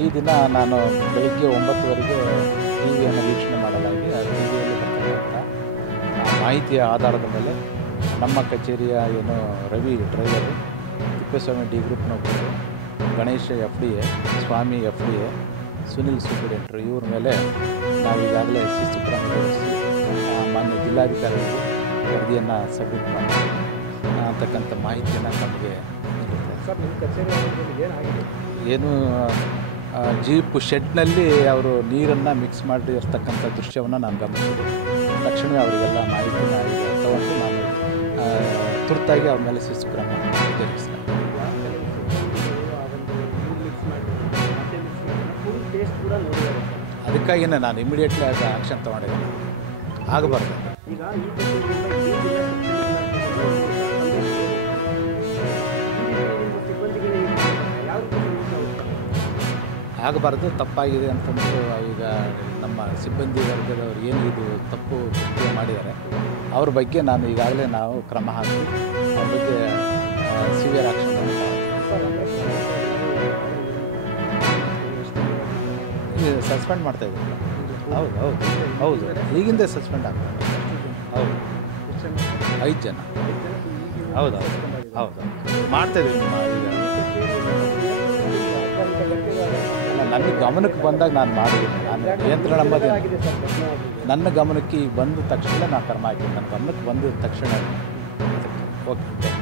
ಈ ದಿನ ನಾನು ಬೆಳಿಗ್ಗೆ 9 ಟಿ ವಿಯನ್ನು ವೀಕ್ಷಣೆ ಮಾಡಲಾಗಿ ಆ ಟಿ ವಿಯಲ್ಲಿ ಬರ್ತಕ್ಕಂಥ ಮಾಹಿತಿಯ ಆಧಾರದ ಮೇಲೆ ನಮ್ಮ ಕಚೇರಿಯ ಏನು Ravi driver, Tippeswamy D group ನೌಕರರು, ಗಣೇಶ್ FDA, ಸ್ವಾಮಿ FDA, ಸುನಿಲ್ ಸೂಪರಿಂಟೆಂಡರ್ ಇವ್ರ ಮೇಲೆ ನಾವು ಈಗಾಗಲೇ ಶಿಸ್ತು ಕ್ರಮಗೊಳಿಸಿ ಮಾನ್ಯ ಜಿಲ್ಲಾಧಿಕಾರಿಗಳು ವರದಿಯನ್ನು ಸಬ್ಮಿಟ್ ಮಾಡಿ ಅಂತಕ್ಕಂಥ ಮಾಹಿತಿಯನ್ನು ನಮಗೆ ನೀಡುತ್ತೆ. ಸರ್, ನಿಮ್ಮ ಕಚೇರಿ ಏನು ಜೀಪ್ ಶೆಡ್ನಲ್ಲಿ ಅವರು ನೀರನ್ನು ಮಿಕ್ಸ್ ಮಾಡಿರ್ತಕ್ಕಂಥ ದೃಶ್ಯವನ್ನು ನಾನು ಗಮನಿಸಿದೆ. ತಕ್ಷಣವೇ ಅವರಿಗೆಲ್ಲ ಮಾಹಿತಿನ ತಗೊಂಡು ನಾನು ತುರ್ತಾಗಿ ಅವ್ರ ಮೇಲೆ ಶಿಸ್ತು ಕ್ರಮ ಜರುಗಿಸಿದೆ. ಅದಕ್ಕಾಗಿಯೇ ನಾನು ಇಮಿಡಿಯೇಟ್ಲಿ ಆಗ ಆ್ಯಕ್ಷನ್ ತೊಗೊಂಡಿದ್ದೀನಿ. ಆಗಬಾರ್ದು, ಆಗಬಾರ್ದು, ತಪ್ಪಾಗಿದೆ ಅಂತಂದು ಈಗ ನಮ್ಮ ಸಿಬ್ಬಂದಿ ವರ್ಗದವರು ಏನು ಇದು ತಪ್ಪು ಕೃತ್ಯ ಮಾಡಿದ್ದಾರೆ ಅವ್ರ ಬಗ್ಗೆ ನಾನು ಈಗಾಗಲೇ ನಾವು ಕ್ರಮ ಹಾಕಿ ಅವ್ರ ಬಗ್ಗೆ ಸಿವಿಯರ್ ಆ್ಯಕ್ಷನ್ ಸಸ್ಪೆಂಡ್ ಮಾಡ್ತಾಯಿದ್ದೀವಿ. ಹೌದು ಹೌದು ಹೌದು, ಈಗಿಂದ ಸಸ್ಪೆಂಡ್ ಆಗ್ತದೆ. ಹೌದು, 5 ಜನ. ಹೌದು ಹೌದು ಹೌದು, ಮಾಡ್ತಾಯಿದ್ದೀವಿ. ಈಗ ನನ್ನ ಗಮನಕ್ಕೆ ಬಂದಾಗ ನಾನು ಮಾಡಿದ್ದೀನಿ. ನಾನು ನಿಯಂತ್ರಣ ಎಂಬುದೇ ನನ್ನ ಗಮನಕ್ಕೆ ಈಗ ಬಂದ ತಕ್ಷಣ ನಾನು ಕ್ರಮ ಹಾಕಿದ್ದೀನಿ. ನನ್ನ ಗಮನಕ್ಕೆ ಬಂದ ತಕ್ಷಣ ಓಕೆ.